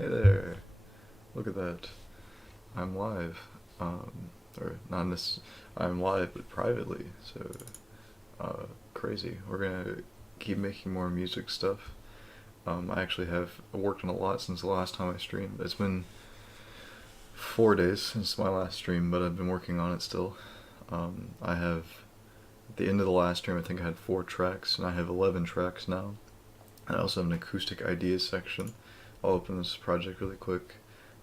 Hey there, look at that. I'm live. Or not in this, I'm live but privately, so crazy. We're gonna keep making more music stuff. I actually have worked on a lot since the last time I streamed. It's been 4 days since my last stream, but I've been working on it still. I have, at the end of the last stream, I think I had 4 tracks, and I have 11 tracks now. And I also have an acoustic ideas section. I'll open this project really quick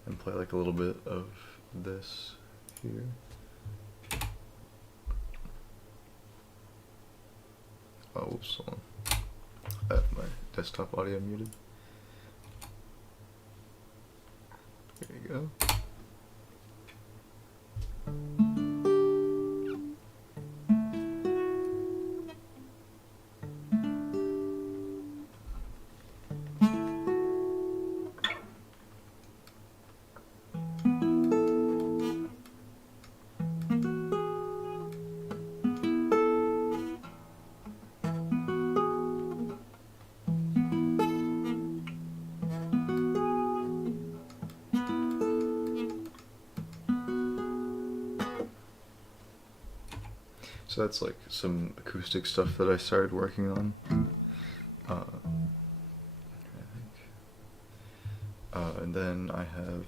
and play like a little bit of this here. Oh, whoops, hold on. I have my desktop audio muted. There you go. So that's like some acoustic stuff that I started working on. I think. And then I have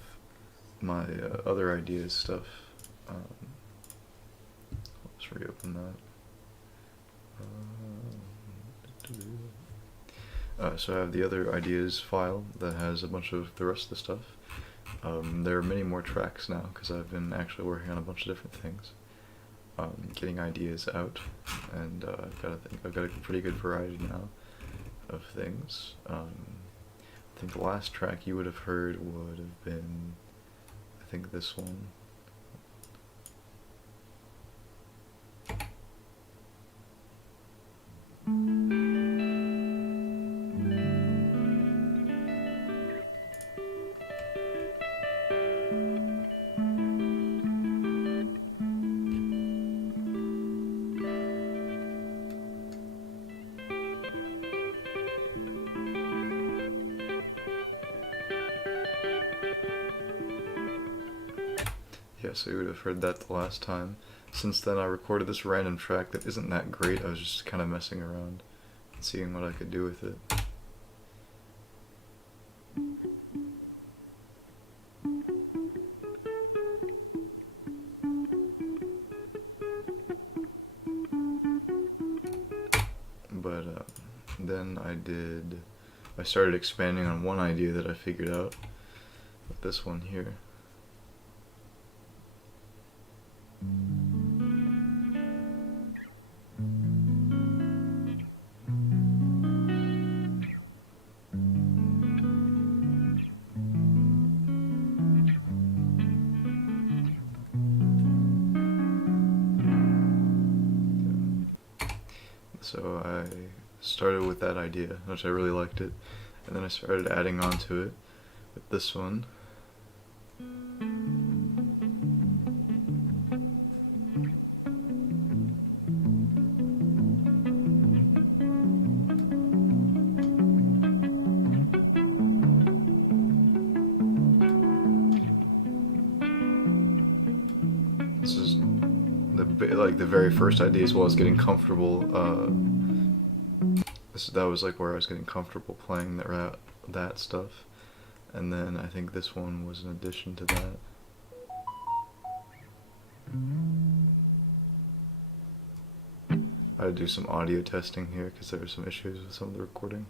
my other ideas stuff. Let's reopen that. So I have the other ideas file that has a bunch of the rest of the stuff. There are many more tracks now because I've been actually working on a bunch of different things. Getting ideas out, and I've got a pretty good variety now of things. I think the last track you would have heard would have been, I think, this one. Yeah, so you would have heard that the last time. Since then I recorded this random track that isn't that great. I was just kind of messing around and seeing what I could do with it. But then I started expanding on one idea that I figured out with this one here. So I started with that idea, which I really liked it, and then I started adding on to it with this one. This is the very first idea, as well as getting comfortable. That was like where I was getting comfortable playing that stuff, and then I think this one was an addition to that. I had to do some audio testing here because there were some issues with some of the recording.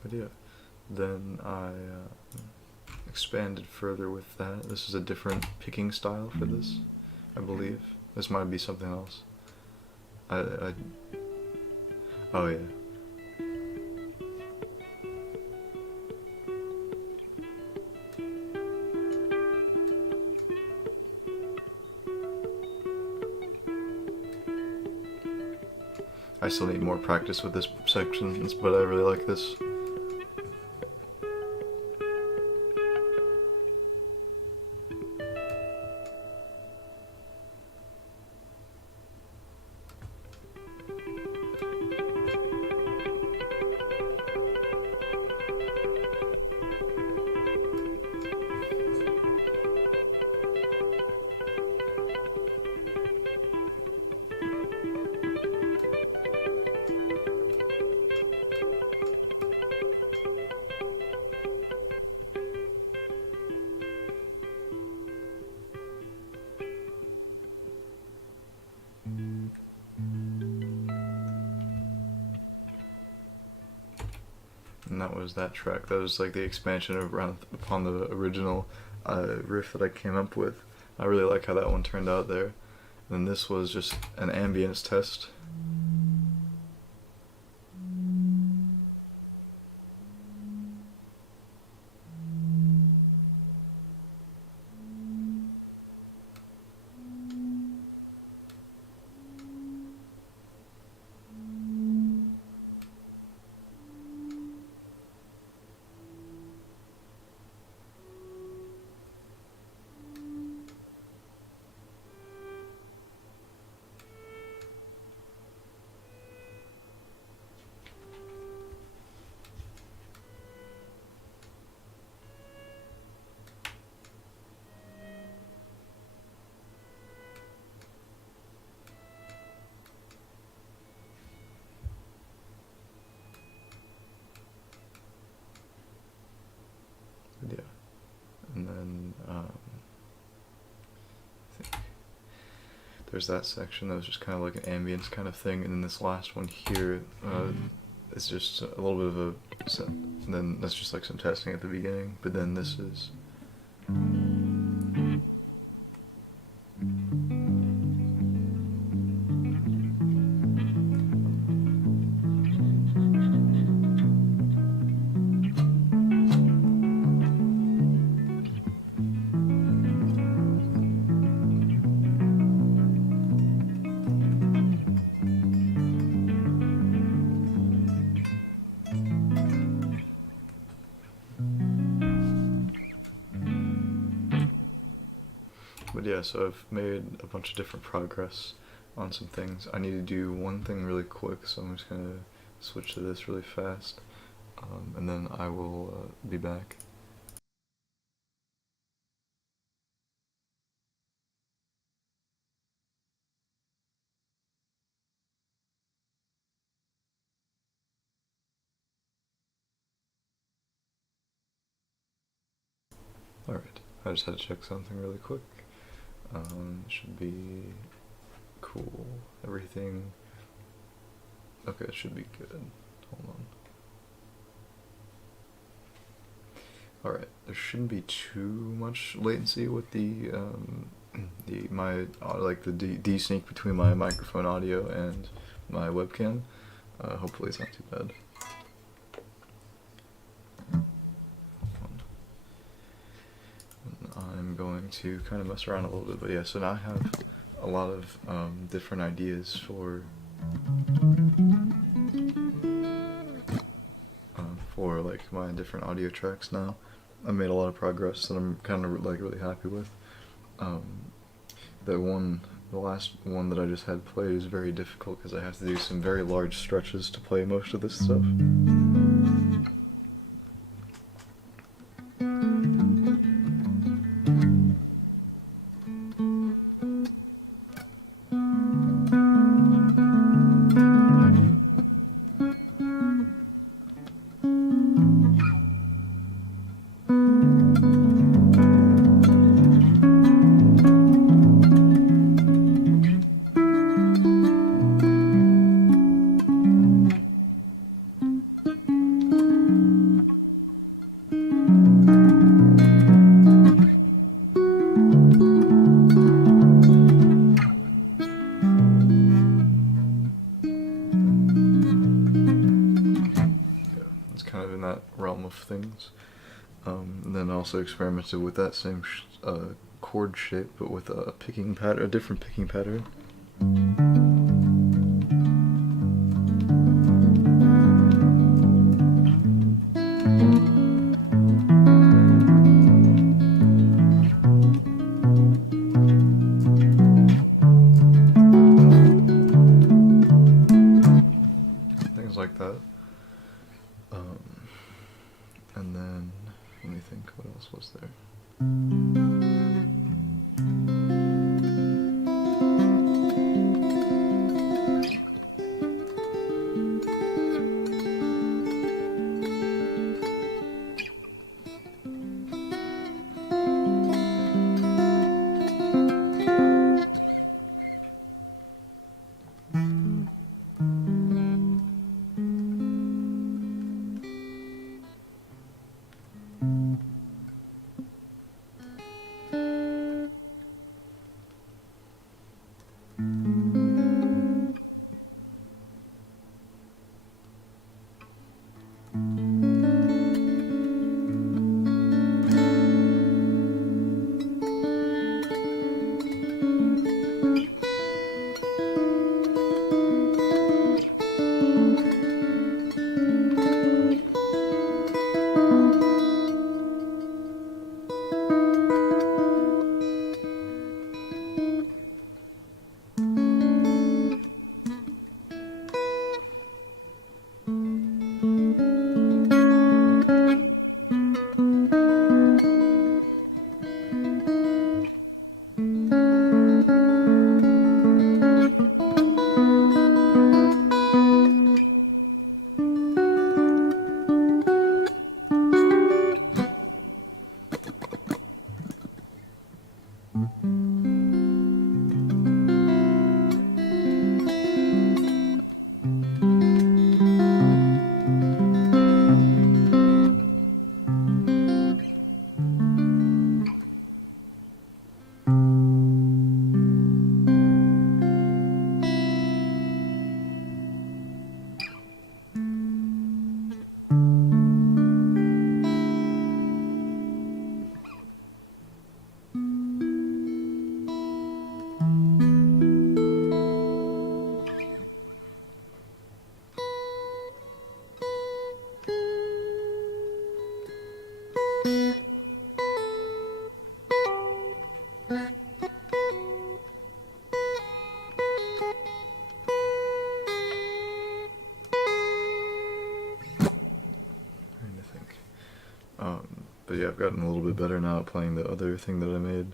But yeah, then I expanded further with that. This is a different picking style for this, I believe. This might be something else. Oh yeah. I still need more practice with this section, but I really like this. And that was that track. That was like the expansion of upon the original riff that I came up with. I really like how that one turned out there. And this was just an ambience test. Yeah. And then I think there's that section that was just kind of like an ambience kind of thing, and then this last one here is just a little bit of a, and then that's just like some testing at the beginning, but then this is But yeah, so I've made a bunch of different progress on some things. I need to do one thing really quick, so I'm just gonna switch to this really fast, and then I will be back. Alright, I just had to check something really quick. Should be cool. Everything. Okay, it should be good. Hold on. Alright, there shouldn't be too much latency with the like the desync between my microphone audio and my webcam. Hopefully it's not too bad. I'm going to kind of mess around a little bit, but yeah, so now I have a lot of different ideas for like my different audio tracks now. I made a lot of progress that I'm kind of like really happy with. The last one that I just had played is very difficult because I have to do some very large stretches to play most of this stuff. Realm of things. And then also experimented with that same chord shape, but with a different picking pattern. that. And then, let me think, what else was there? But yeah, I've gotten a little bit better now at playing the other thing that I made.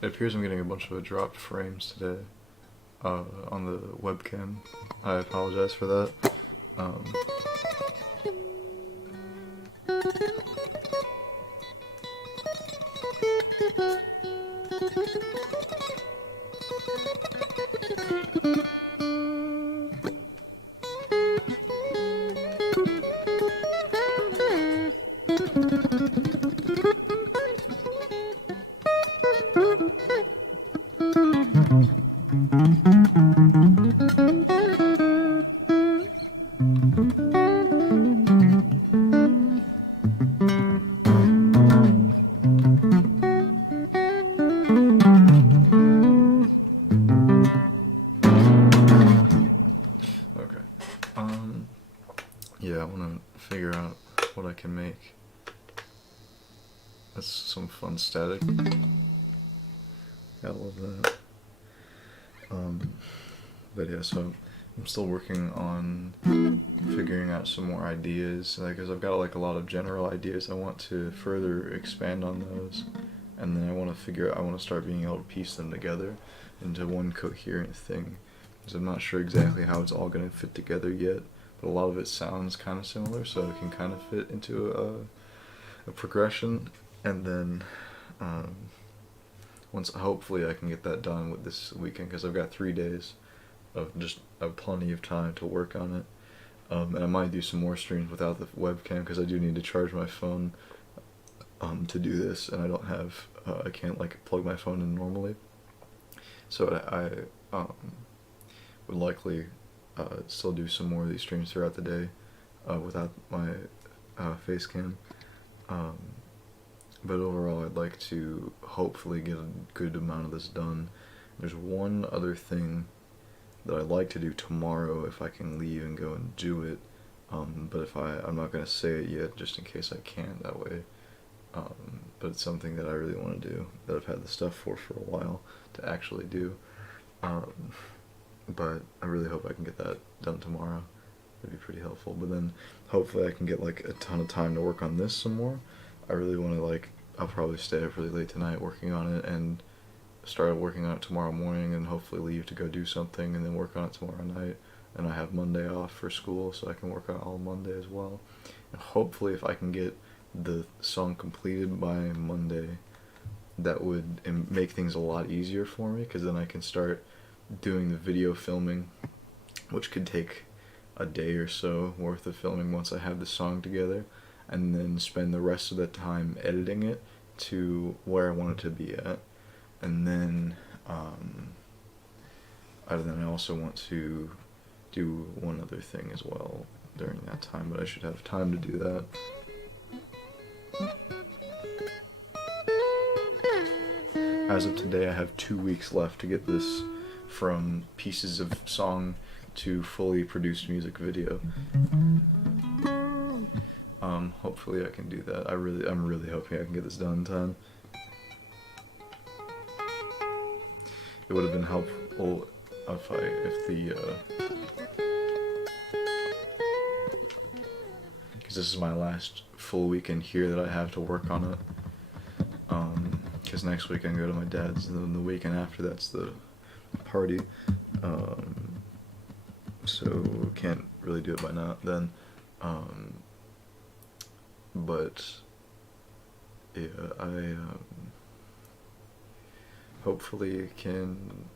It appears I'm getting a bunch of dropped frames today on the webcam. I apologize for that. That's some fun static. Gotta love that. But yeah, so I'm still working on figuring out some more ideas, because I've got like a lot of general ideas. I want to further expand on those, and then I want to start being able to piece them together into one coherent thing. Because I'm not sure exactly how it's all going to fit together yet, but a lot of it sounds kind of similar, so it can kind of fit into a progression. And then once hopefully I can get that done with this weekend, because I've got 3 days of plenty of time to work on it. And I might do some more streams without the webcam, because I do need to charge my phone to do this, and I can't like plug my phone in normally. So I would likely still do some more of these streams throughout the day without my face cam. But overall, I'd like to hopefully get a good amount of this done. There's one other thing that I'd like to do tomorrow if I can leave and go and do it. But I'm not going to say it yet, just in case I can't that way. But it's something that I really want to do, that I've had the stuff for a while to actually do. But I really hope I can get that done tomorrow. That'd be pretty helpful. But then hopefully I can get like a ton of time to work on this some more. I really want to I'll probably stay up really late tonight working on it, and start working on it tomorrow morning, and hopefully leave to go do something, and then work on it tomorrow night. And I have Monday off for school, so I can work on it all Monday as well. And hopefully if I can get the song completed by Monday, that would make things a lot easier for me, because then I can start doing the video filming, which could take a day or so worth of filming once I have the song together, and then spend the rest of the time editing it to where I want it to be at. And then I also want to do one other thing as well during that time, but I should have time to do that. As of today, I have 2 weeks left to get this from pieces of song to fully produced music video. Hopefully I can do that. I'm really hoping I can get this done in time. It would have been helpful because this is my last full weekend here that I have to work on it. Because next week I can go to my dad's, and then the weekend after that's the party. So can't really do it by now then. But yeah, I hopefully can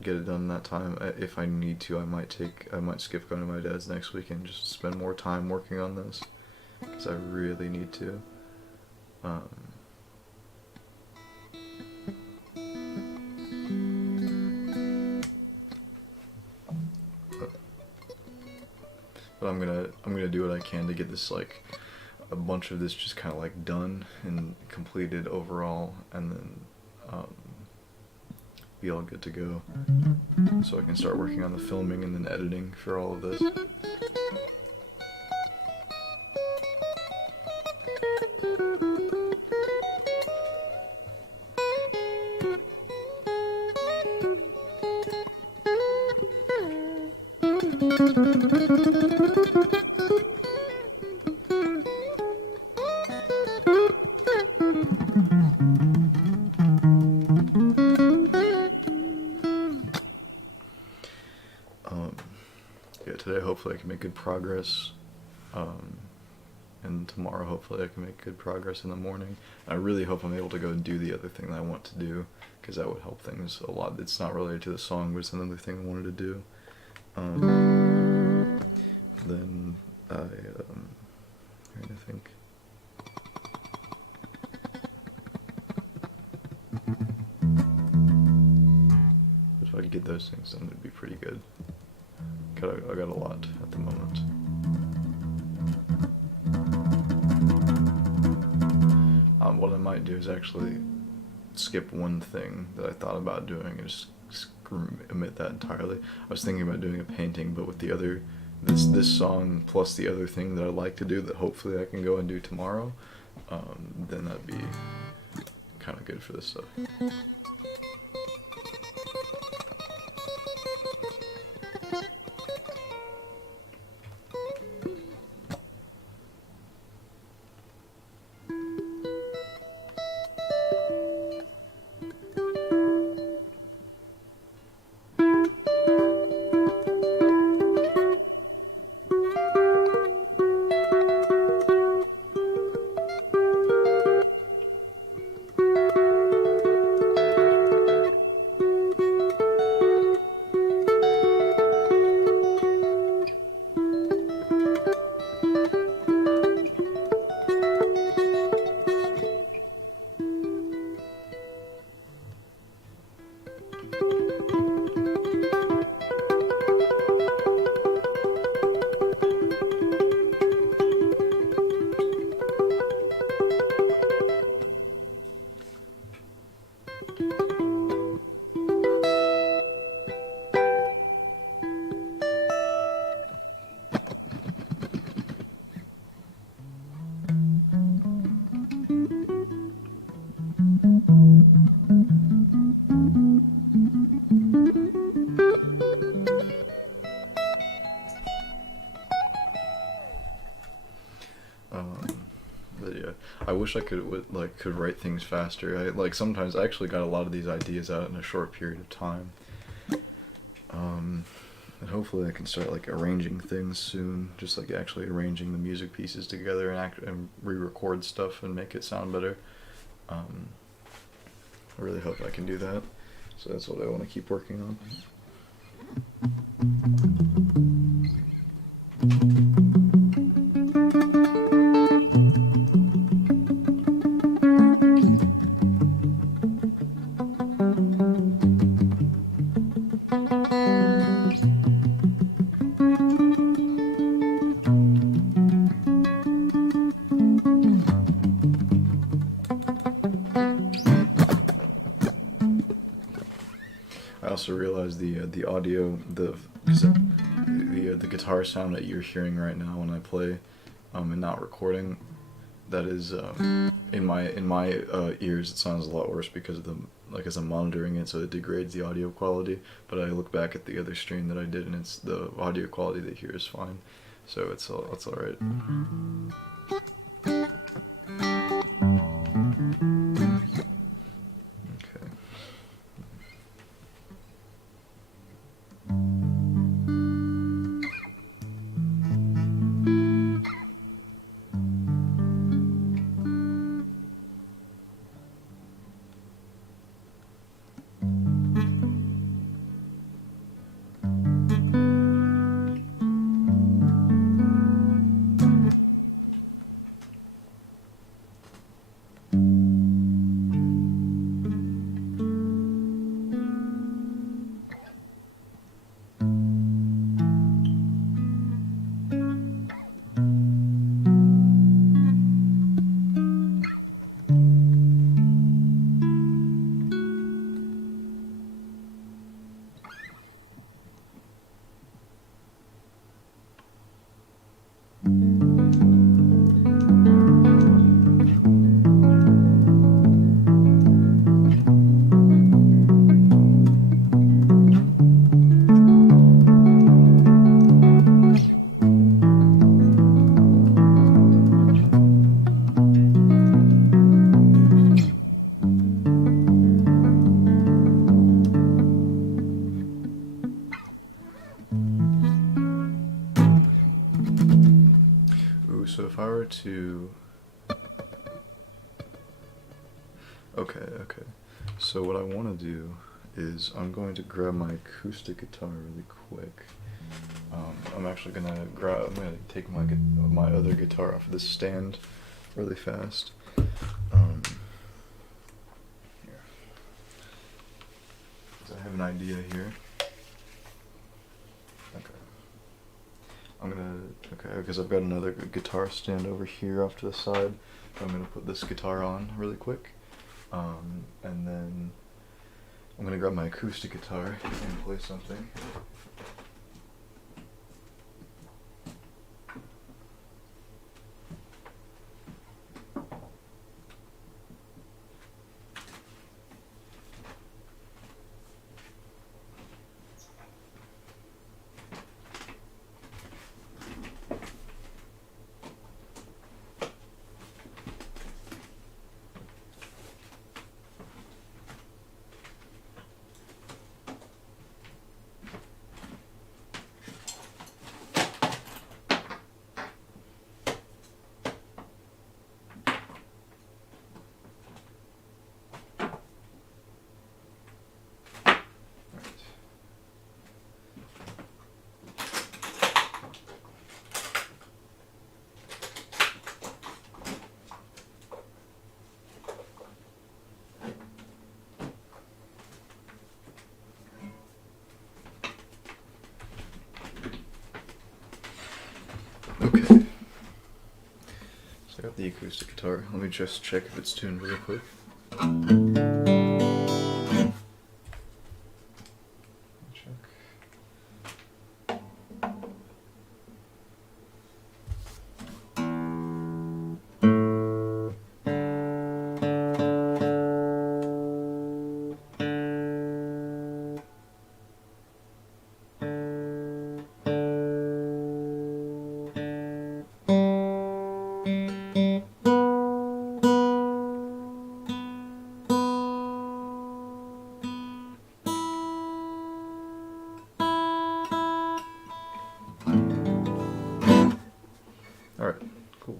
get it done in that time. If I need to, I might skip going to my dad's next weekend, just to spend more time working on this, because I really need to. But I'm gonna do what I can to get this, like, a bunch of this just kind of like done and completed overall, and then be all good to go, so I can start working on the filming and then editing for all of this. Yeah, today hopefully I can make good progress, and tomorrow hopefully I can make good progress in the morning. And I really hope I'm able to go and do the other thing that I want to do, because that would help things a lot. It's not related to the song, but it's another thing I wanted to do. Then trying to think. If I could get those things done, it'd be pretty good. I got a lot at the moment. What I might do is actually skip one thing that I thought about doing and just omit that entirely. I was thinking about doing a painting, but with the other, this song plus the other thing that I like to do that hopefully I can go and do tomorrow, then that'd be kind of good for this stuff. But yeah, I wish I could write things faster. Sometimes I actually got a lot of these ideas out in a short period of time. And hopefully I can start like arranging things soon, just like actually arranging the music pieces together and re-record stuff and make it sound better. I really hope I can do that. So that's what I want to keep working on. I also realized the audio, the guitar sound that you're hearing right now when I play, and not recording, that is in my ears it sounds a lot worse because of the as I'm monitoring it, so it degrades the audio quality. But I look back at the other stream that I did, and it's the audio quality that here is fine, so it's all right. So if I were to... Okay. So what I want to do is I'm going to grab my acoustic guitar really quick. I'm gonna take my other guitar off of this stand really fast. Here. So I have an idea here. Because I've got another guitar stand over here off to the side. I'm gonna put this guitar on really quick, and then I'm gonna grab my acoustic guitar and play something. Okay. So I got the acoustic guitar. Let me just check if it's tuned real quick. Check. Alright, cool.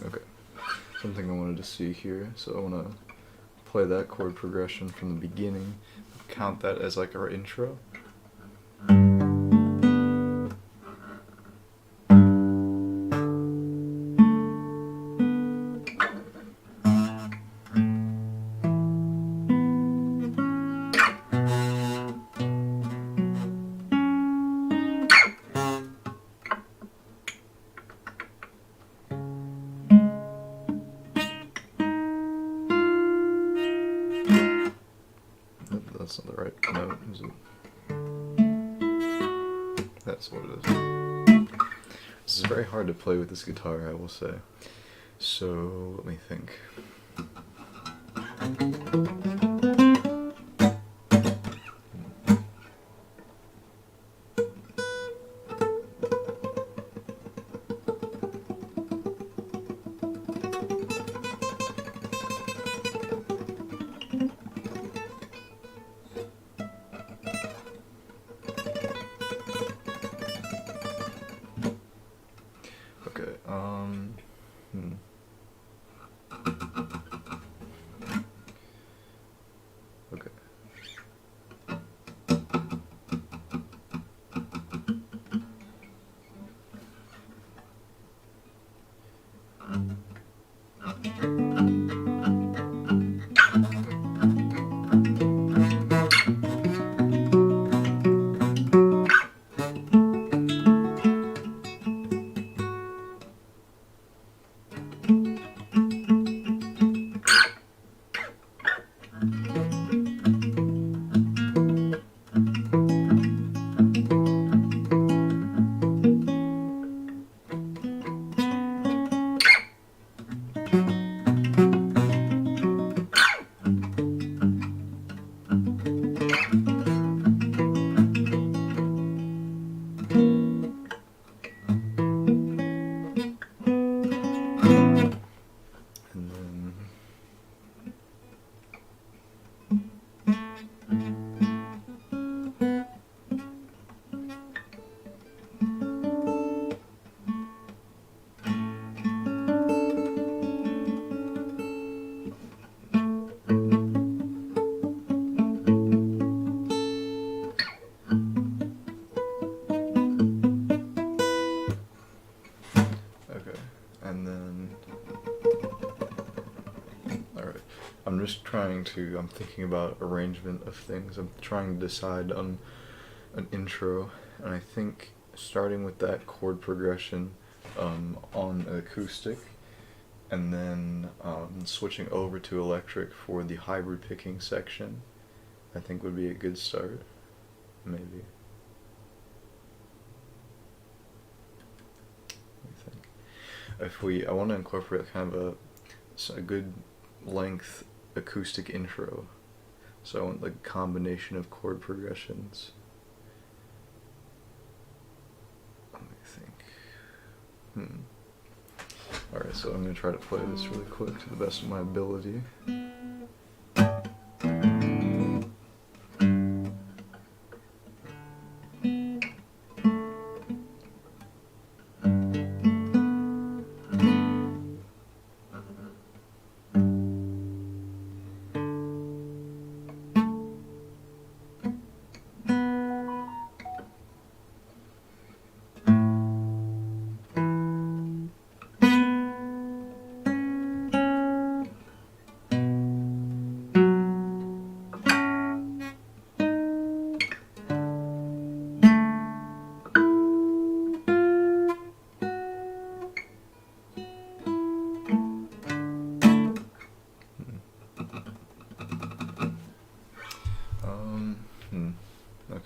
Okay, something I wanted to see here, so I want to play that chord progression from the beginning, count that as like our intro. That's not the right note, is it? That's what it is. This is very hard to play with this guitar, I will say. So, let me think. Okay, Okay. And then okay, and then, alright, I'm thinking about arrangement of things. I'm trying to decide on an intro, and I think starting with that chord progression on acoustic, and then switching over to electric for the hybrid picking section, I think would be a good start, maybe. I want to incorporate kind of a good length acoustic intro, so I want like a combination of chord progressions. Let me think. Alright, so I'm going to try to play this really quick to the best of my ability.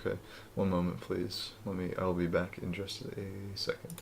Okay, one moment, please. I'll be back in just a second.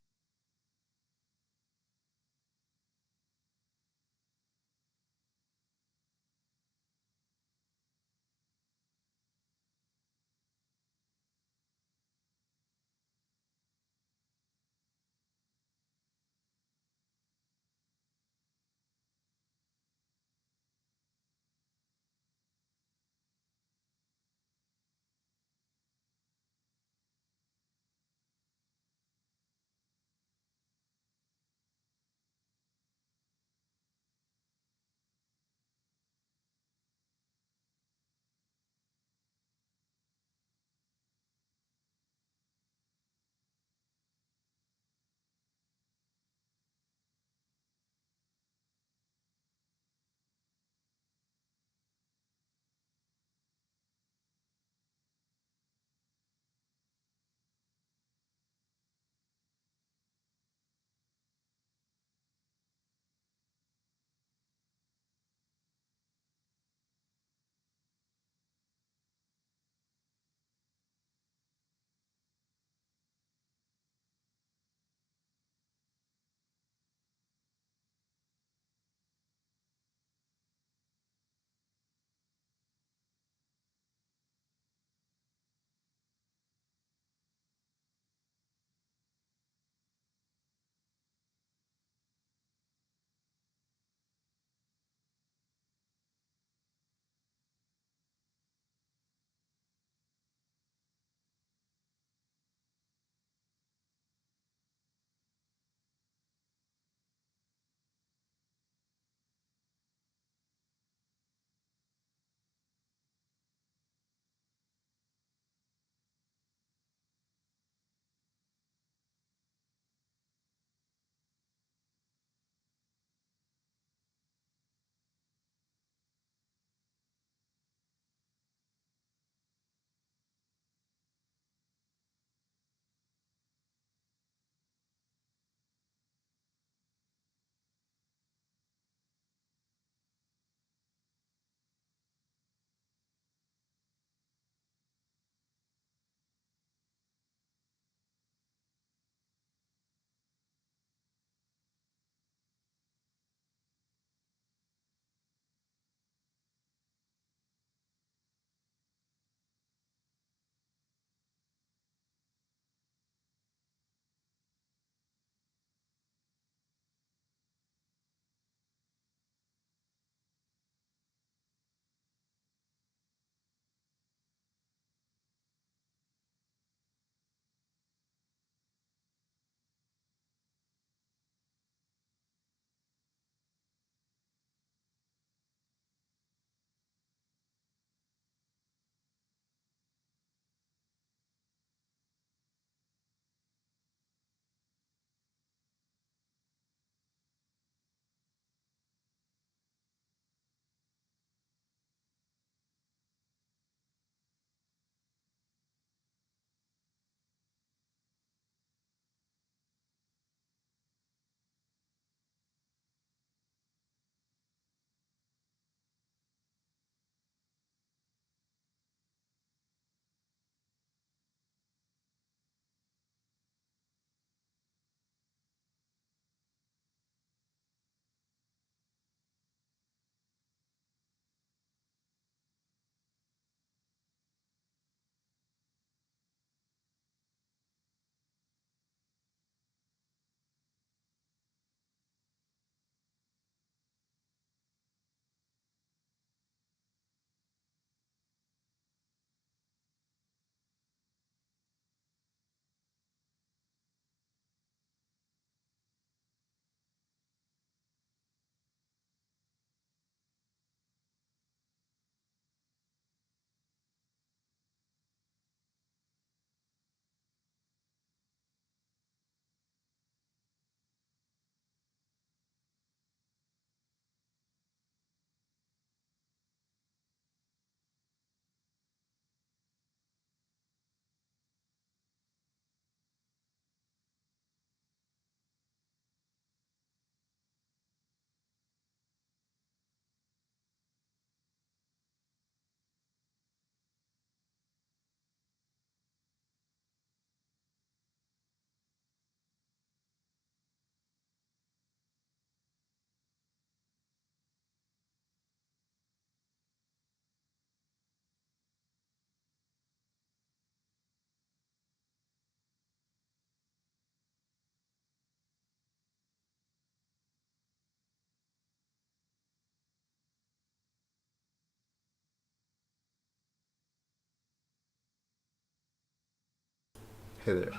Hey there.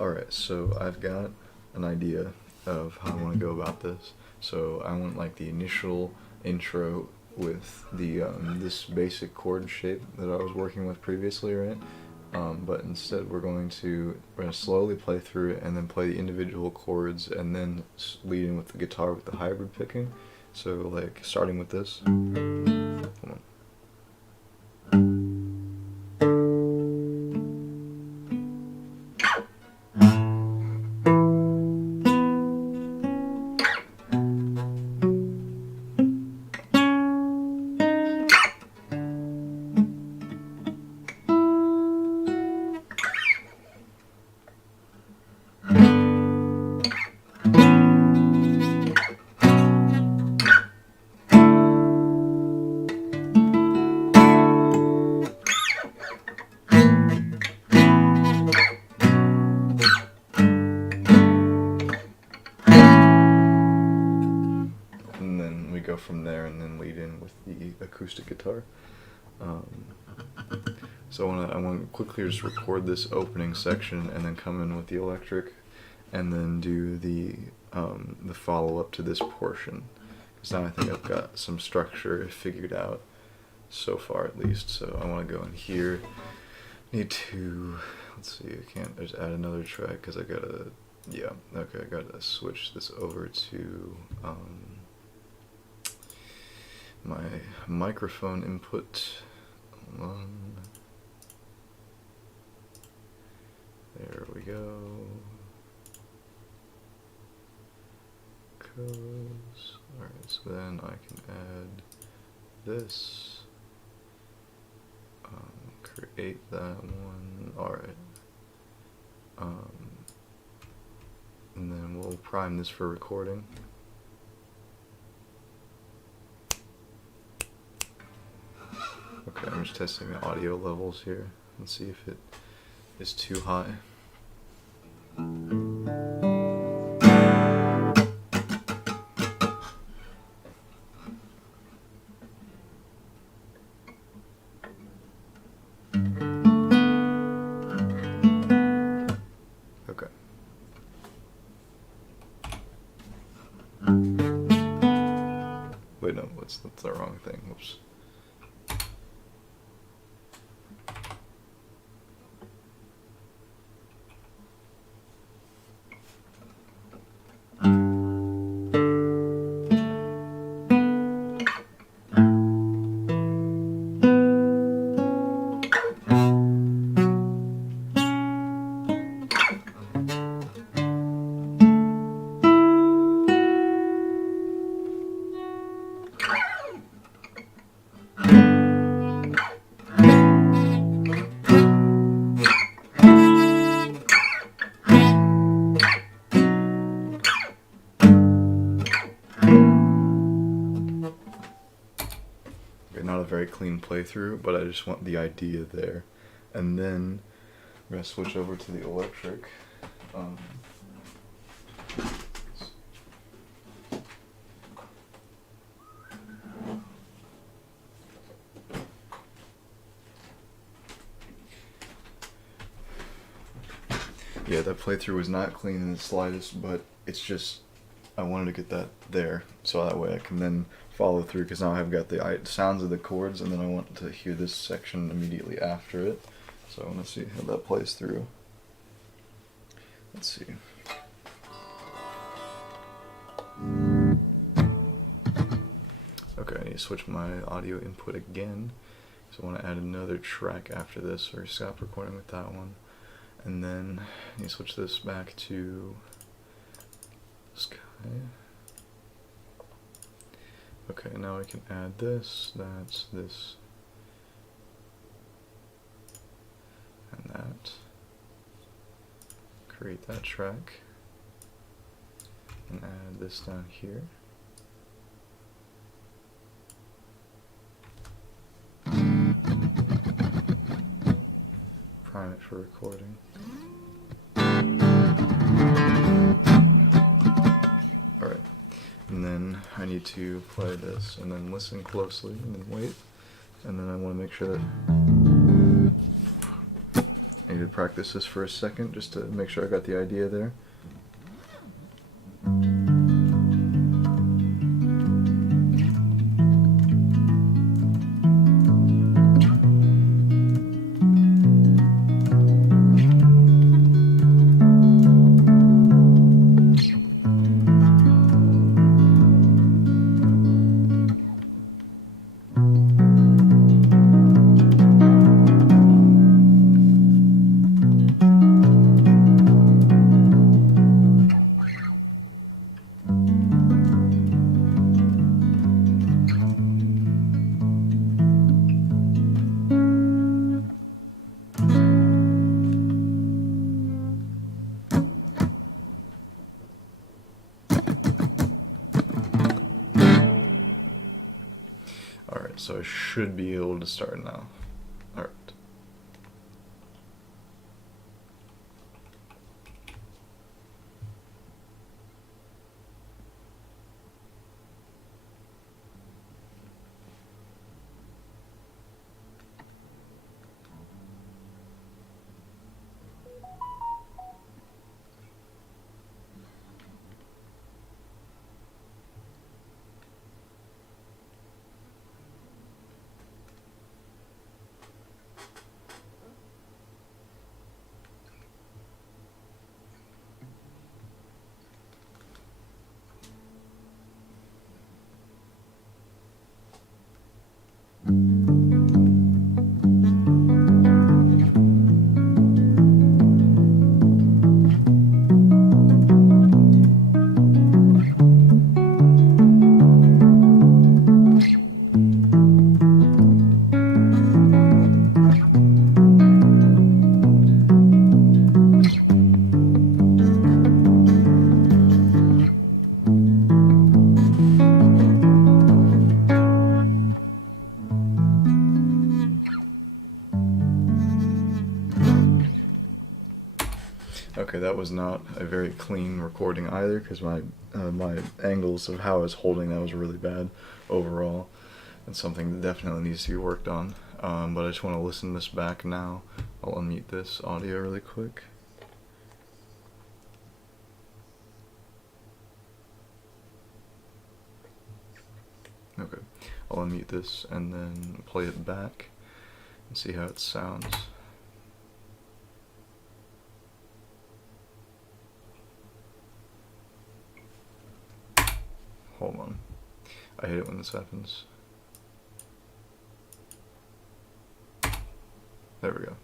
Alright, so I've got an idea of how I want to go about this. So I want like the initial intro with the this basic chord shape that I was working with previously, right? But instead we're going to slowly play through it and then play the individual chords and then lead in with the guitar with the hybrid picking. So like starting with this. Come on. And then we go from there and then lead in with the acoustic guitar. So I want to quickly just record this opening section and then come in with the electric and then do the follow-up to this portion. Because now I think I've got some structure figured out, so far at least. So I want to go in here. Need to, let's see, I can't just add another track because I gotta, yeah, okay, I gotta switch this over to my microphone input. Hold on. There we go. Close. Alright, so then I can add this. Create that one. Alright. And then we'll prime this for recording. Okay, I'm just testing the audio levels here. Let's see if it is too high. Okay. Wait, no, that's the wrong thing. Whoops. Not a very clean playthrough, but I just want the idea there. And then we're going to switch over to the electric. Yeah, that playthrough was not clean in the slightest, but it's just, I wanted to get that there, so that way I can then follow through, because now I've got the sounds of the chords, and then I want to hear this section immediately after it. So I want to see how that plays through. Let's see. Okay, I need to switch my audio input again. So I want to add another track after this, or stop recording with that one. And then I need to switch this back to Sky. Okay, now I can add this, that's this, and that. Create that track, and add this down here. Prime it for recording. Alright, and then I need to play this and then listen closely and then wait, and then I want to make sure that I need to practice this for a second just to make sure I got the idea there. Alright, so I should be able to start now. Alright. Okay, that was not a very clean recording either, because my angles of how I was holding that was really bad overall. It's something that definitely needs to be worked on. But I just want to listen to this back now. I'll unmute this audio really quick. Okay, I'll unmute this and then play it back and see how it sounds. Hold on. I hate it when this happens. There we go.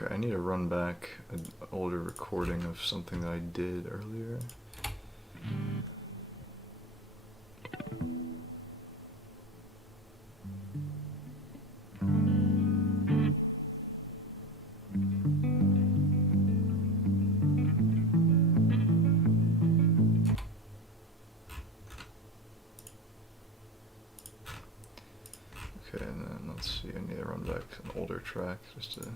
Okay, I need to run back an older recording of something that I did earlier. Okay, and then let's see, I need to run back an older track just to...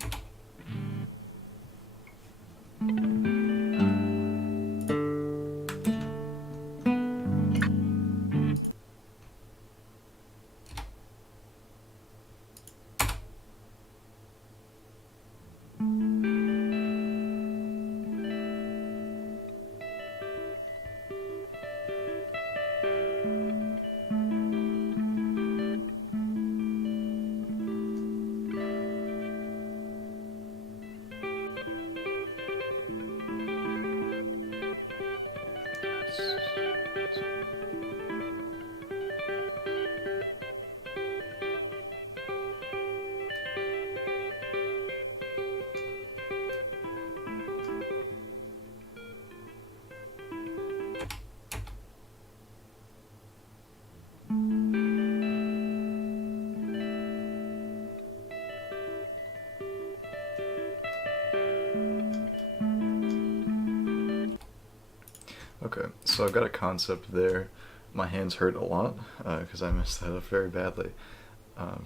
Okay, so I've got a concept there. My hands hurt a lot because I messed that up very badly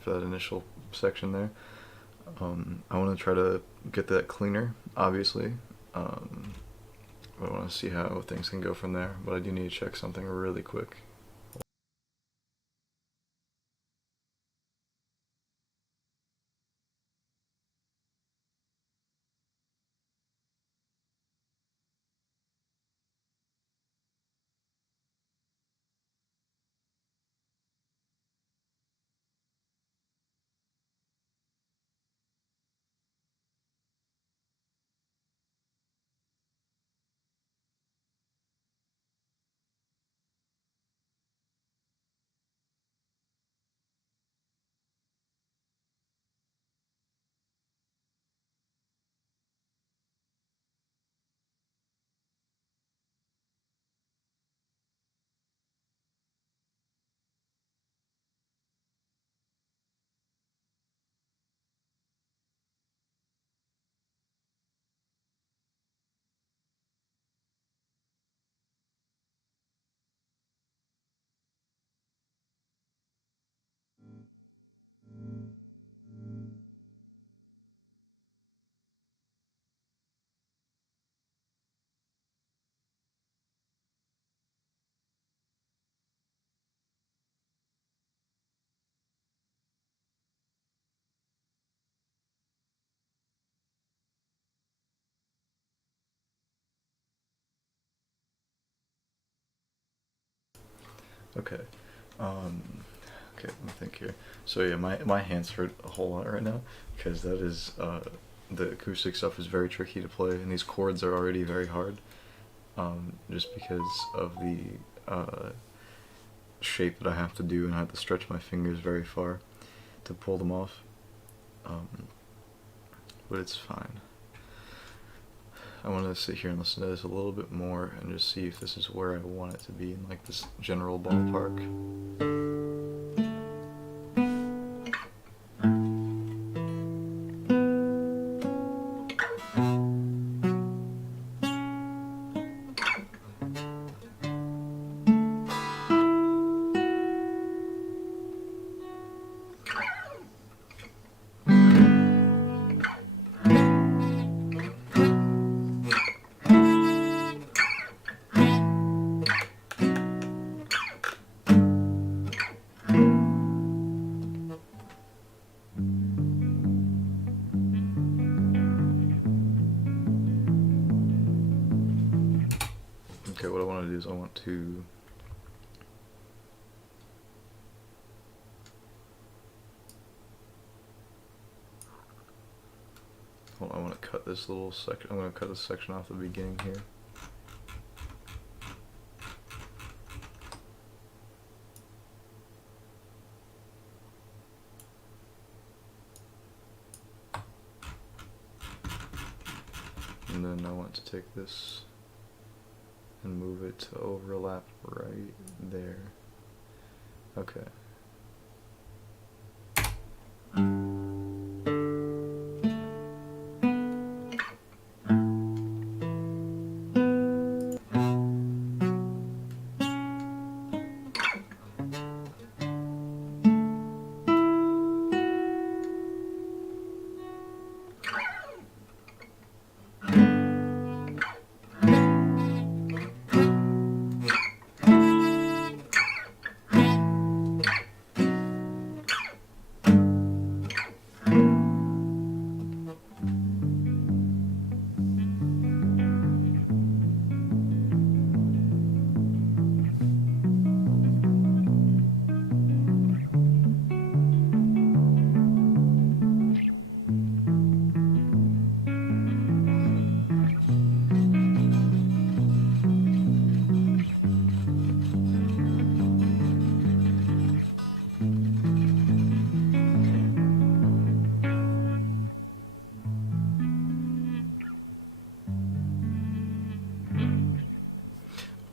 for that initial section there. I want to try to get that cleaner, obviously. Um, but I want to see how things can go from there. But I do need to check something really quick. Okay. Um, okay, let me think here. So yeah, my hands hurt a whole lot right now because that is the acoustic stuff is very tricky to play, and these chords are already very hard. Just because of the shape that I have to do, and I have to stretch my fingers very far to pull them off. Um, but it's fine. I want to sit here and listen to this a little bit more and just see if this is where I want it to be in like this general ballpark. Okay, what I want to do is I want to hold on, I want to cut this little section. I'm going to cut this section off the beginning here. And then I want to take this and move it to overlap right there. Okay.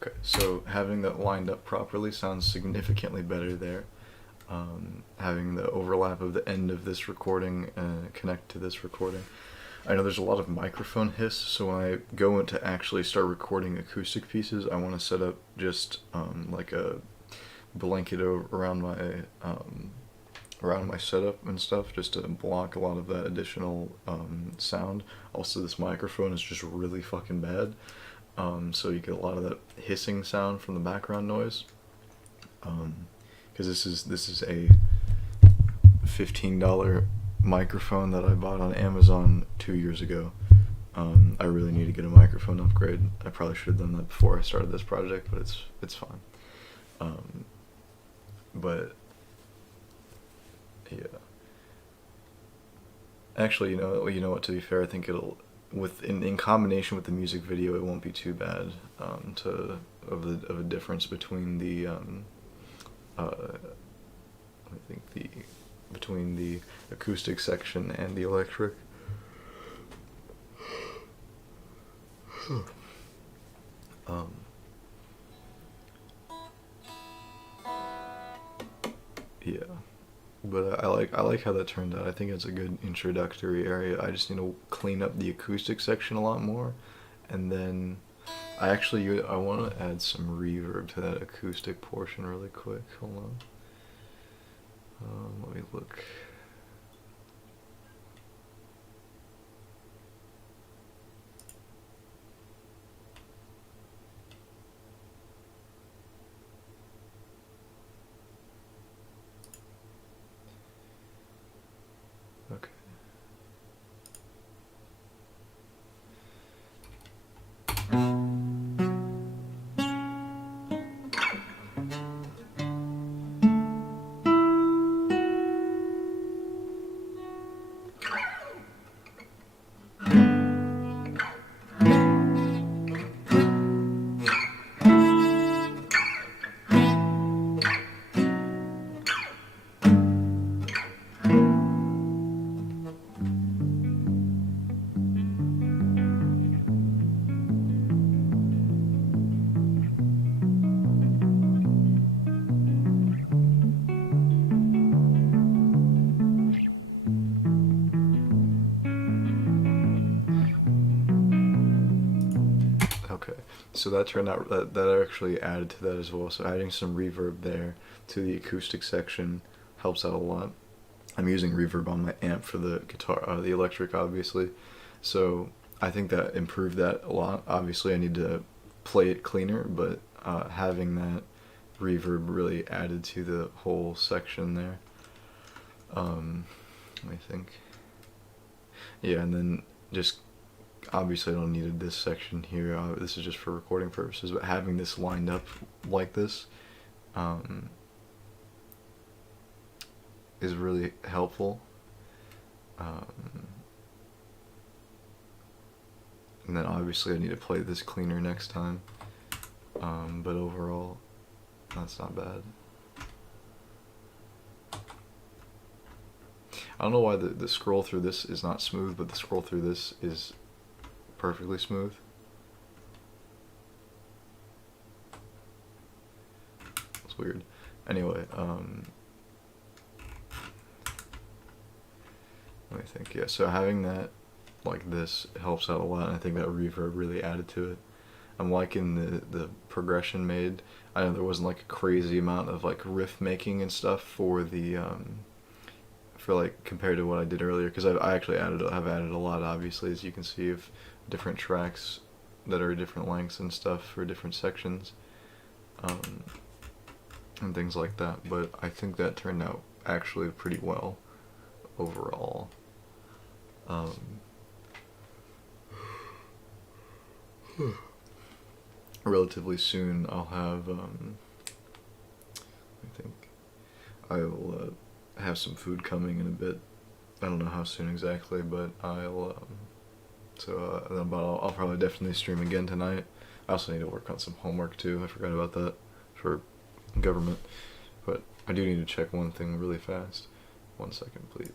Okay, so having that lined up properly sounds significantly better there. Having the overlap of the end of this recording connect to this recording. I know there's a lot of microphone hiss, so when I go in to actually start recording acoustic pieces, I want to set up just like a blanket around my setup and stuff, just to block a lot of that additional sound. Also, this microphone is just really fucking bad, so you get a lot of that hissing sound from the background noise. Because this is a $15 microphone that I bought on Amazon 2 years ago. I really need to get a microphone upgrade. I probably should have done that before I started this project, but it's fine. Um, but yeah, actually, you know what? To be fair, I think it'll in combination with the music video, it won't be too bad. To of a difference between the I think the between the acoustic section and the electric. Um, yeah, but I like how that turned out. I think it's a good introductory area. I just need to clean up the acoustic section a lot more, and then I want to add some reverb to that acoustic portion really quick. Hold on. Let me look. Okay. Okay, so that turned out that actually added to that as well. So adding some reverb there to the acoustic section helps out a lot. I'm using reverb on my amp for the guitar, the electric, obviously. So I think that improved that a lot. Obviously, I need to play it cleaner, but having that reverb really added to the whole section there. Let me think. Yeah, and then just obviously I don't need this section here. This is just for recording purposes, but having this lined up like this um, is really helpful. Um, and then obviously I need to play this cleaner next time. But overall, that's not bad. I don't know why the scroll through this is not smooth, but the scroll through this is perfectly smooth. It's weird. Anyway, let me think. Yeah, so having that like this helps out a lot, and I think that reverb really added to it. I'm liking the progression made. I know there wasn't like a crazy amount of like riff making and stuff for the for like compared to what I did earlier, because I actually have added a lot, obviously, as you can see, of different tracks that are different lengths and stuff for different sections, um, and things like that. But I think that turned out actually pretty well overall. Um, Relatively soon, I'll have. I think I will have some food coming in a bit. I don't know how soon exactly, but I'll probably definitely stream again tonight. I also need to work on some homework too. I forgot about that for government, but I do need to check one thing really fast. 1 second, please.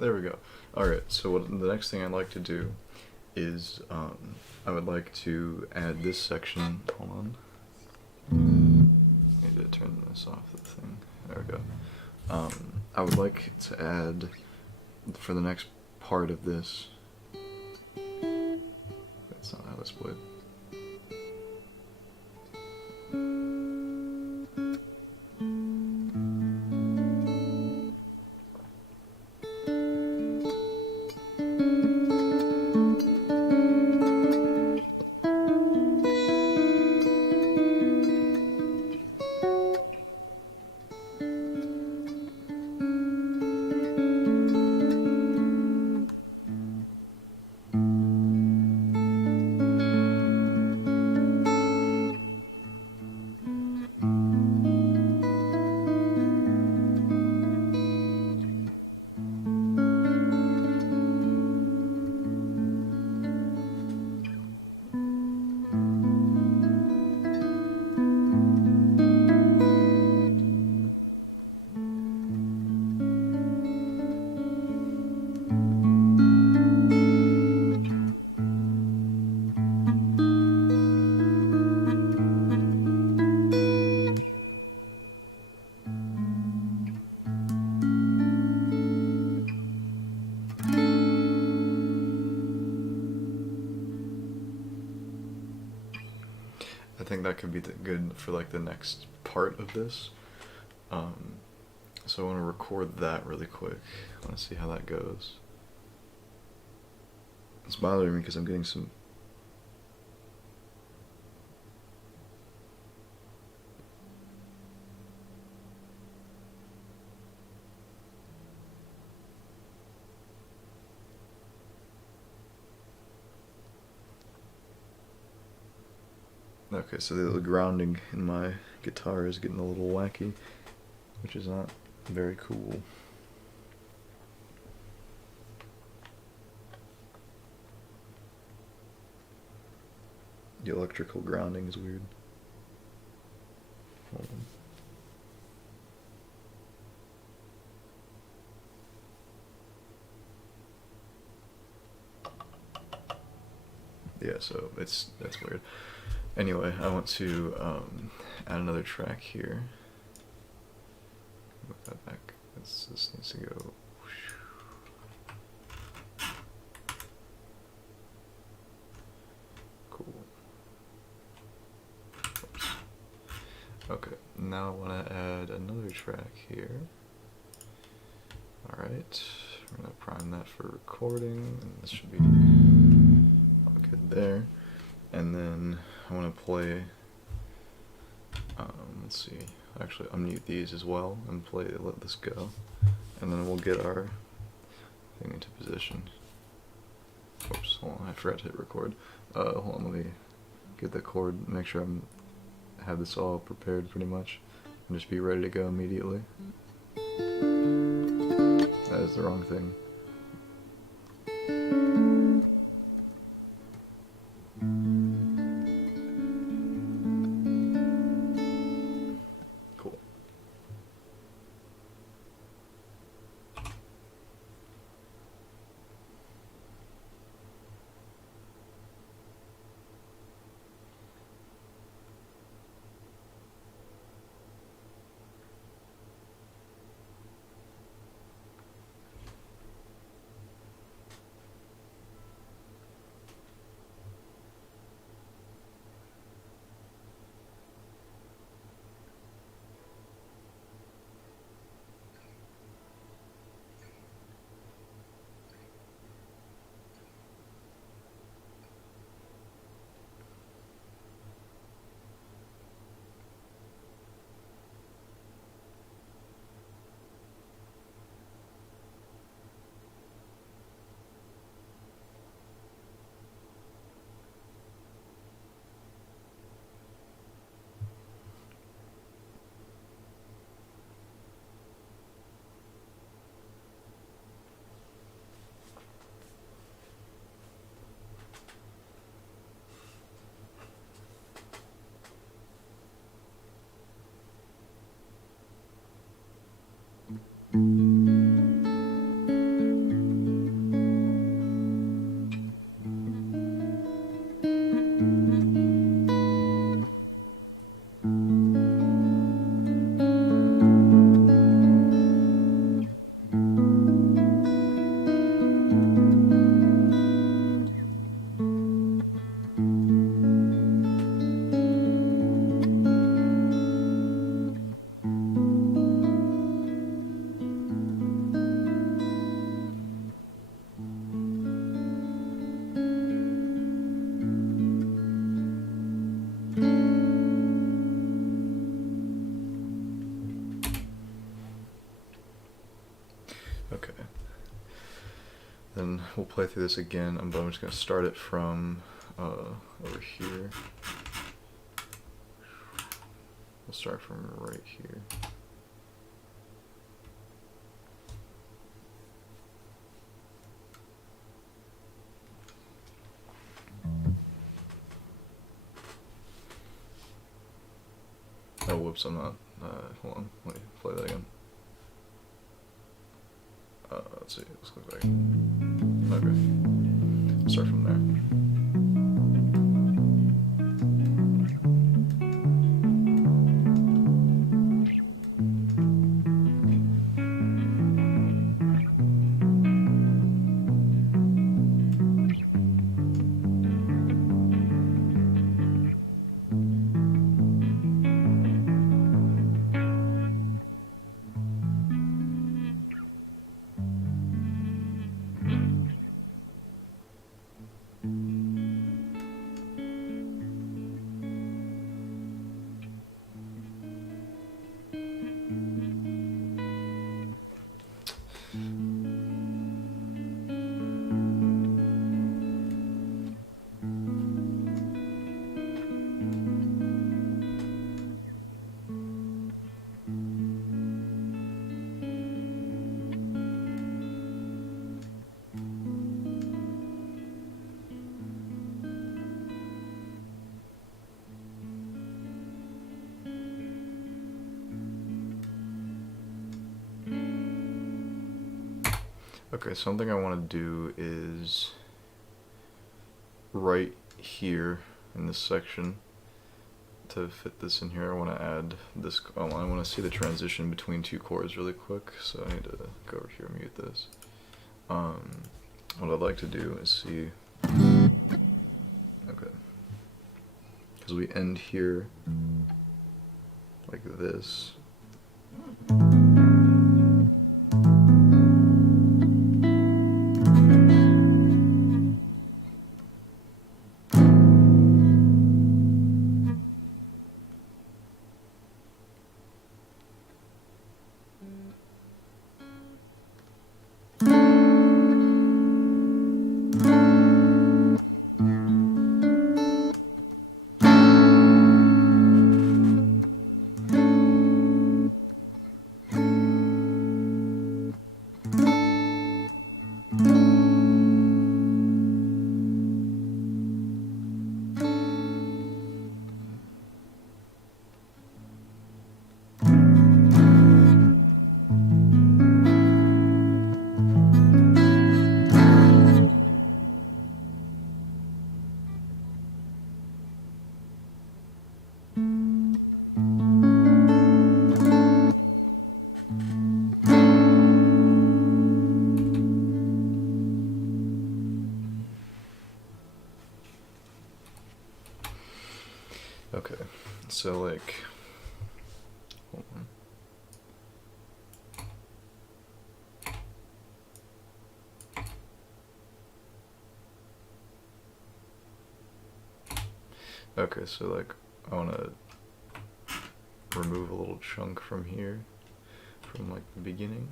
There we go. Alright, so what the next thing I'd like to do is I would like to add this section. Hold on. I need to turn this off the thing. There we go. I would like to add, for the next part of this, that's not how this would. I think that could be good for like the next part of this. So I want to record that really quick. I want to see how that goes. It's bothering me because I'm getting some. Okay, so the grounding in my guitar is getting a little wacky, which is not very cool. The electrical grounding is weird. Hold on. Yeah, so that's weird. Anyway, I want to add another track here. Move that back. This needs to go. Cool. Oops. Okay, now I want to add another track here. Alright, we're going to prime that for recording, and this should be all good there. And then I want to play, let's see, actually unmute these as well and play Let This Go, and then we'll get our thing into position. Oops, hold on, I forgot to hit record. Hold on, let me get the chord, make sure I have this all prepared pretty much, and just be ready to go immediately. That is the wrong thing. Cool. and we'll play through this again, but I'm just going to start it from over here. We'll start from right here. Oh, whoops, I'm not. Hold on, let me play that again. Let's see, let's click back. Okay. Start from there. Okay, something I want to do is right here in this section, to fit this in here, I want to add this. I want to see the transition between two chords really quick, so I need to go over here and mute this. What I'd like to do is see, okay, because we end here like this. Okay, so like, hold on. Okay, so like, I want to remove a little chunk from here, from like the beginning.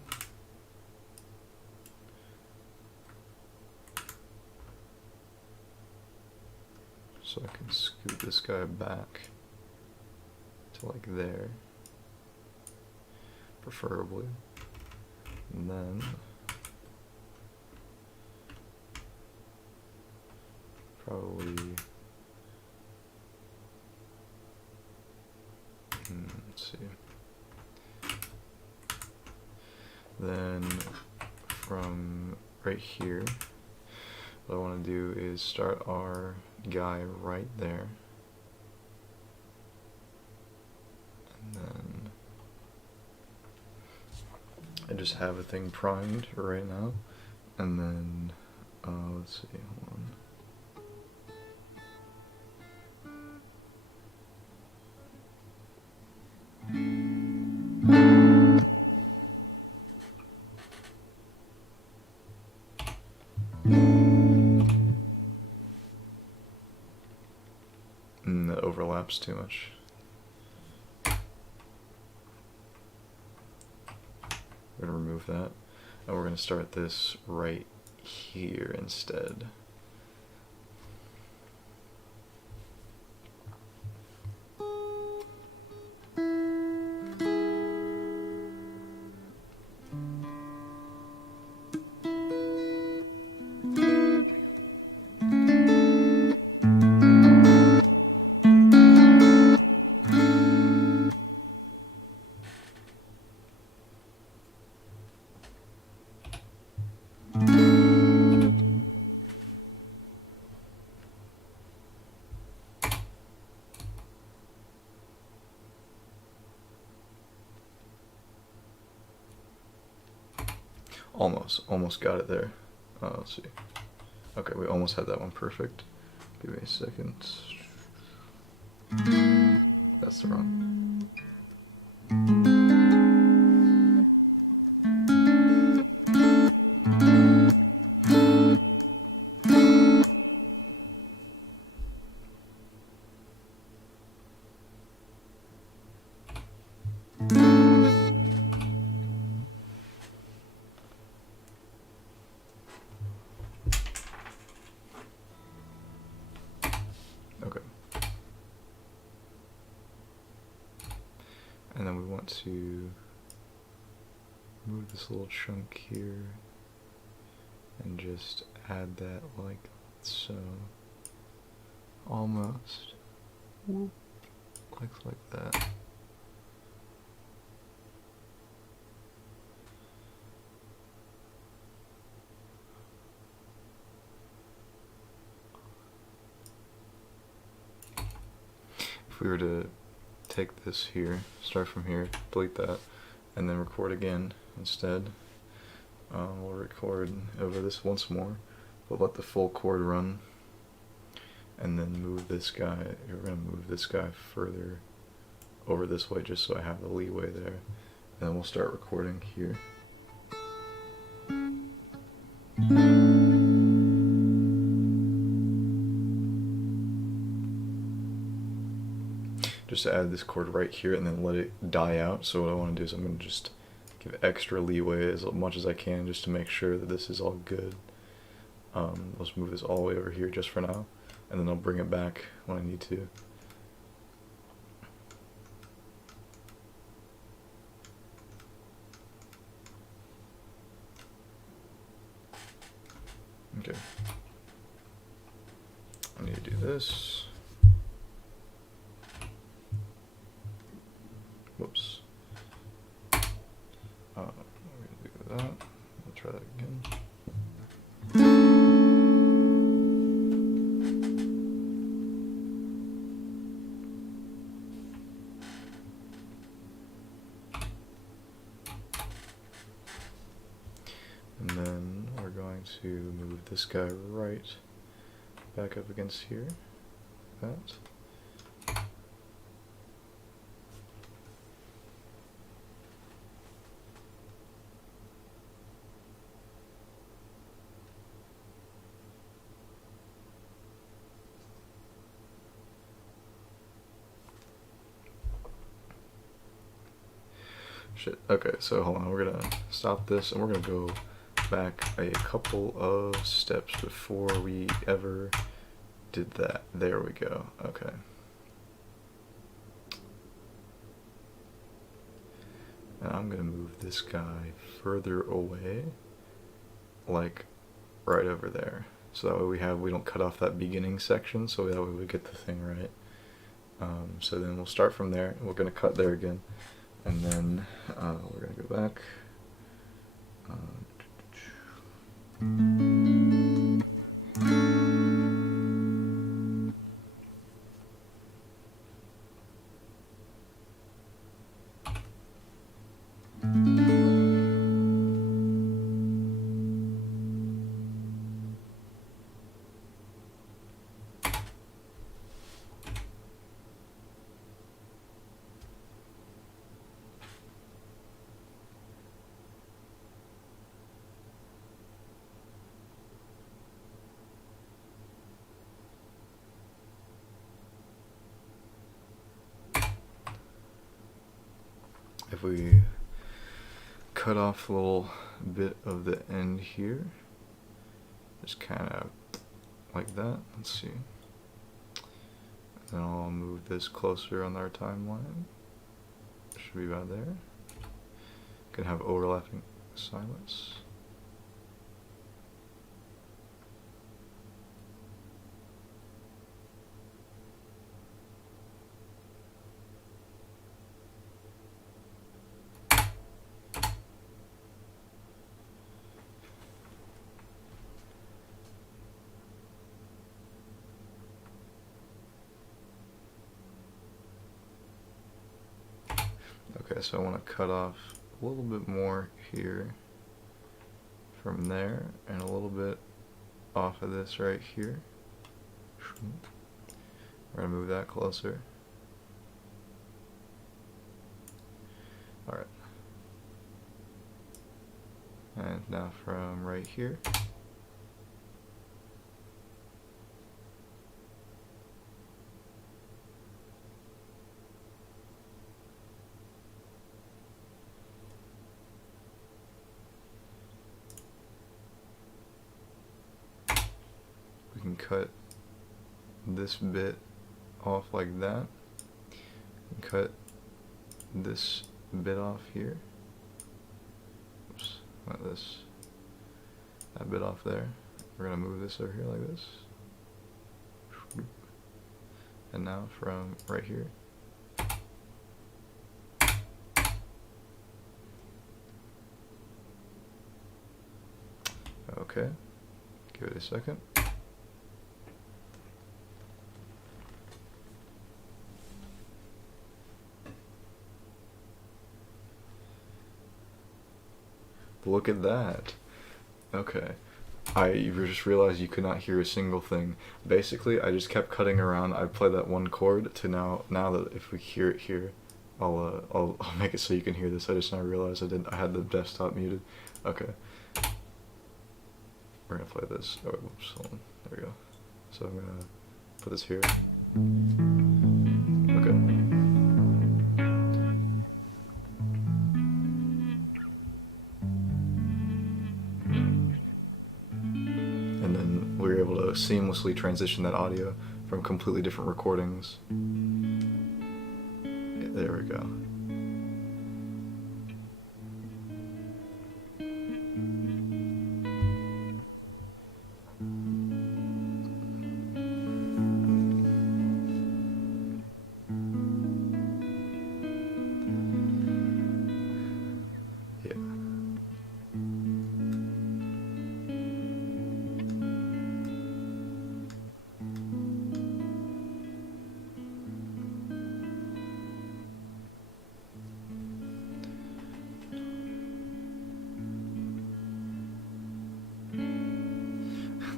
So I can scoot this guy back to like there, preferably, and then probably, let's see, then from right here, what I want to do is start our guy right there, and then I just have a thing primed right now, and then let's see, hold on. That overlaps too much. We're gonna remove that, and we're gonna start this right here instead. Almost got it there. Let's see. Okay, we almost had that one perfect. Give me a second. That's the wrong. Okay. And then we want to move this little chunk here and just add that like so. Almost. Like that. If we were to take this here, start from here, delete that, and then record again instead, we'll record over this once more. We'll let the full chord run, and then move this guy. We're going to move this guy further over this way just so I have the leeway there. And then we'll start recording here. Just to add this chord right here and then let it die out. So what I want to do is I'm going to just give extra leeway as much as I can just to make sure that this is all good. Let's move this all the way over here just for now, and then I'll bring it back when I need to. Okay. I need to do this. Whoops. We're gonna do that. I'll try that again. And then we're going to move this guy right back up against here. That. Shit. Okay, so hold on. We're gonna stop this and we're gonna go back a couple of steps before we ever did that. There we go. Okay. And I'm gonna move this guy further away, like right over there. So that way we don't cut off that beginning section, so that way we get the thing right. So then we'll start from there. We're gonna cut there again. And then we're going to go back. If we cut off a little bit of the end here, just kind of like that. Let's see. Then I'll move this closer on our timeline. Should be about there. Can have overlapping silence. Okay, so I want to cut off a little bit more here from there and a little bit off of this right here. We're going to move that closer. Alright. And now from right here. We can cut this bit off like that, and cut this bit off here. Oops, like this. That bit off there. We're gonna move this over here like this. And now from right here. Okay, give it a second. Look at that. Okay. I just realized you could not hear a single thing. Basically, I just kept cutting around. I played that one chord to now that if we hear it here, I'll make it so you can hear this. I just now realized I had the desktop muted. Okay. We're gonna play this. Oh, whoops, hold on. There we go. So I'm gonna put this here. Okay. And then we were able to seamlessly transition that audio from completely different recordings. Yeah, there we go.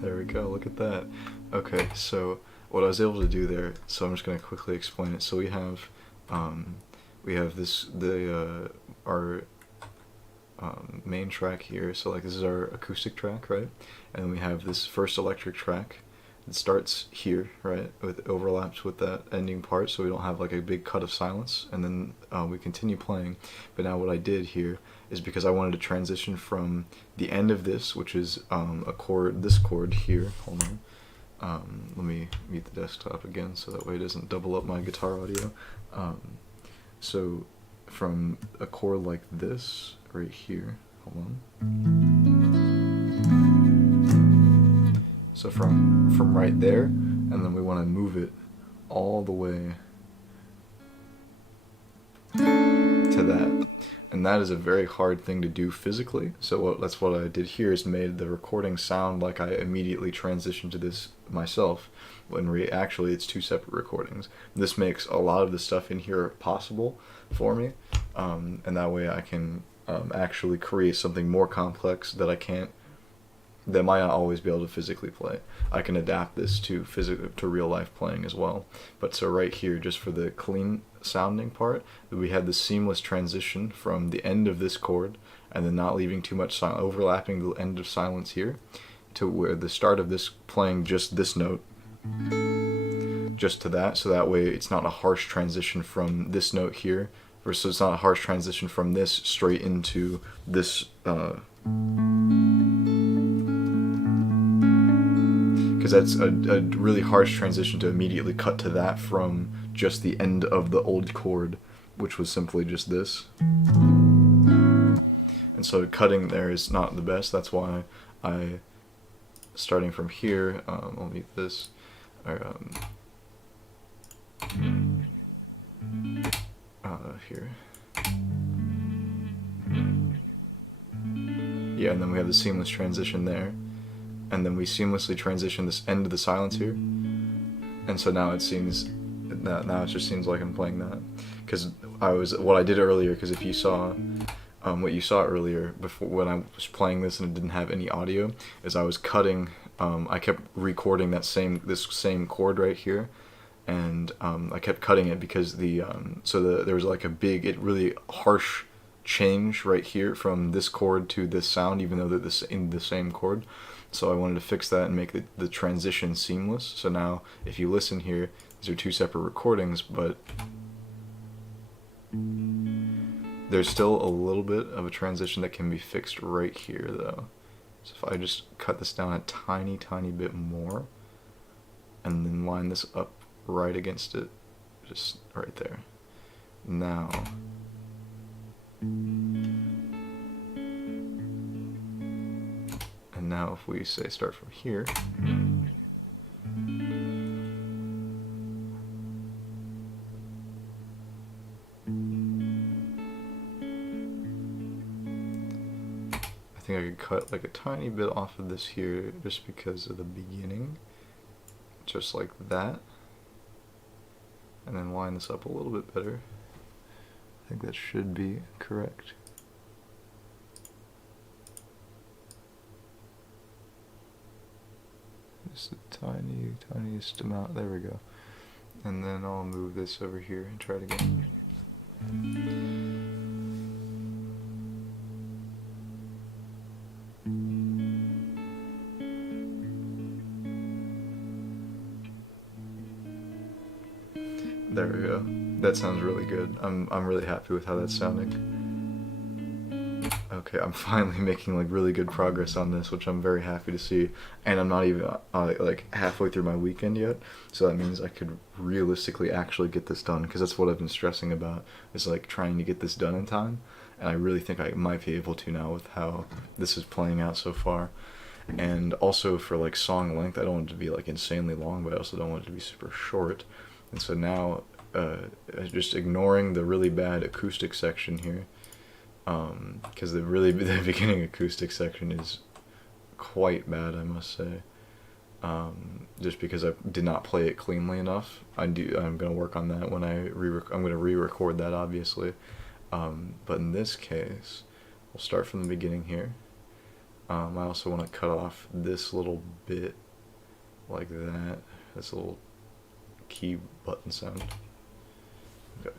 There we go, look at that. Okay, so what I was able to do there, so I'm just going to quickly explain it. So we have our main track here, so like this is our acoustic track, right? And then we have this first electric track. It starts here, right? It overlaps with that ending part, so we don't have like a big cut of silence, and then we continue playing. But now what I did here is because I wanted to transition from the end of this, which is this chord here. Hold on. Let me mute the desktop again so that way it doesn't double up my guitar audio. So from a chord like this right here, hold on. So from right there, and then we want to move it all the way to that. And that is a very hard thing to do physically. So that's what I did here, is made the recording sound like I immediately transitioned to this myself, when actually it's two separate recordings. This makes a lot of the stuff in here possible for me, and that way I can actually create something more complex that might not always be able to physically play. I can adapt this to real life playing as well. But so right here, just for the clean sounding part, we had the seamless transition from the end of this chord, and then not leaving too much overlapping the end of silence here, to where the start of this playing just this note, just to that, so that way it's not a harsh transition from this note here, versus it's not a harsh transition from this straight into this because that's a really harsh transition to immediately cut to that from just the end of the old chord, which was simply just this. And so cutting there is not the best. That's why I, starting from here, I'll mute this, or here. Yeah, and then we have the seamless transition there, and then we seamlessly transition this end of the silence here, and so now it seems that now it just seems like I'm playing that, because what I did earlier, because if you saw what you saw earlier before when I was playing this and it didn't have any audio, is I was cutting, I kept recording this same chord right here, and I kept cutting it because there was like a big, really harsh change right here from this chord to this sound, even though they're in the same chord. So I wanted to fix that and make the transition seamless. So now if you listen here, these are two separate recordings, but there's still a little bit of a transition that can be fixed right here though. So if I just cut this down a tiny bit more and then line this up right against it, just right there. Now if we say start from here, I think I could cut like a tiny bit off of this here just because of the beginning, just like that, and then line this up a little bit better. I think that should be correct. Just the tiniest amount, there we go. And then I'll move this over here and try it again. There we go. That sounds really good. I'm really happy with how that's sounding. Okay, I'm finally making like really good progress on this, which I'm very happy to see. And I'm not even like halfway through my weekend yet, so that means I could realistically actually get this done, because that's what I've been stressing about, is like trying to get this done in time. And I really think I might be able to now with how this is playing out so far. And also for like song length, I don't want it to be like insanely long, but I also don't want it to be super short. And so now, just ignoring the really bad acoustic section here, because the beginning acoustic section is quite bad, I must say. Just because I did not play it cleanly enough. I'm gonna work on that when I'm gonna re-record that, obviously. But in this case, we'll start from the beginning here. I also want to cut off this little bit like that. This little key button sound. Okay.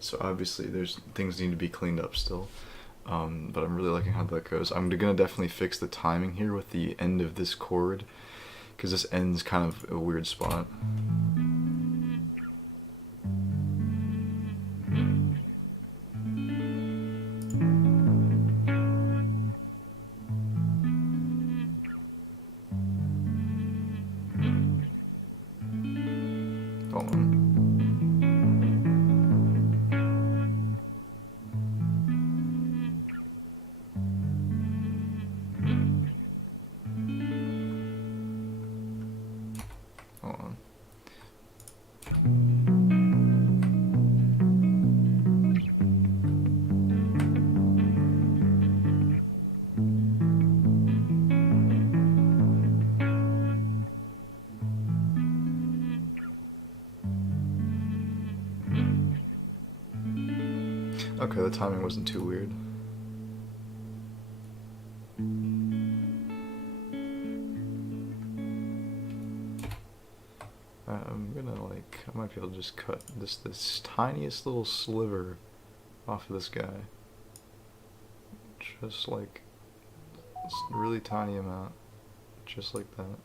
so obviously there's things need to be cleaned up still, but I'm really liking how that goes. I'm gonna definitely fix the timing here with the end of this chord, because this ends kind of a weird spot. Hold on. Hold on. Okay, the timing wasn't too weird. I'm gonna like, I might be able to just cut this tiniest little sliver off of this guy. Just like, this really tiny amount. Just like that.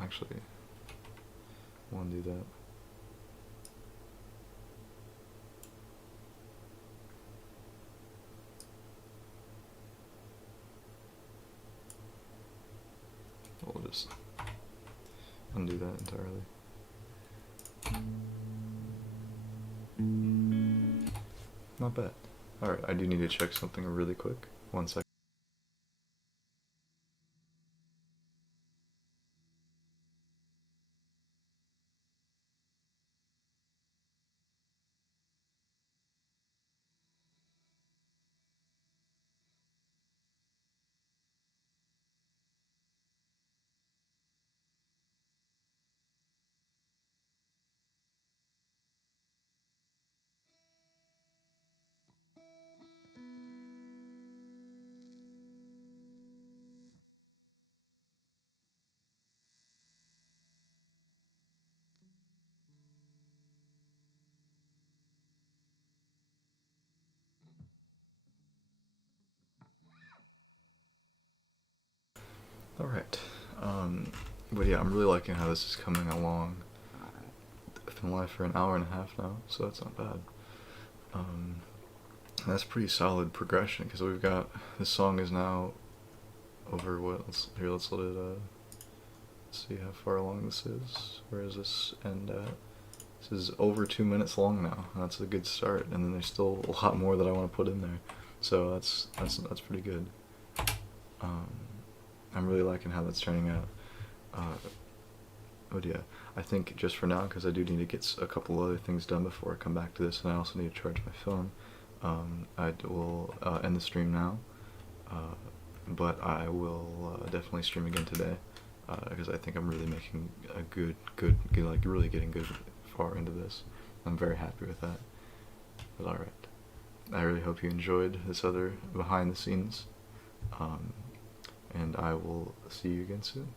Actually, I wanna do that. We'll just undo that entirely. Not bad. Alright, I do need to check something really quick. 1 second. Alright. But yeah, I'm really liking how this is coming along. I've been live for an hour and a half now, so that's not bad. That's pretty solid progression, because we've got, this song is now over what, let's let it, let's see how far along this is. Where is this end at? This is over 2 minutes long now. That's a good start, and then there's still a lot more that I want to put in there. So that's pretty good. I'm really liking how that's turning out. Oh yeah, I think just for now, because I do need to get a couple other things done before I come back to this, and I also need to charge my phone. I will end the stream now, but I will definitely stream again today, because I think I'm really making a good, like really getting good far into this. I'm very happy with that. But alright, I really hope you enjoyed this other behind the scenes, and I will see you again soon.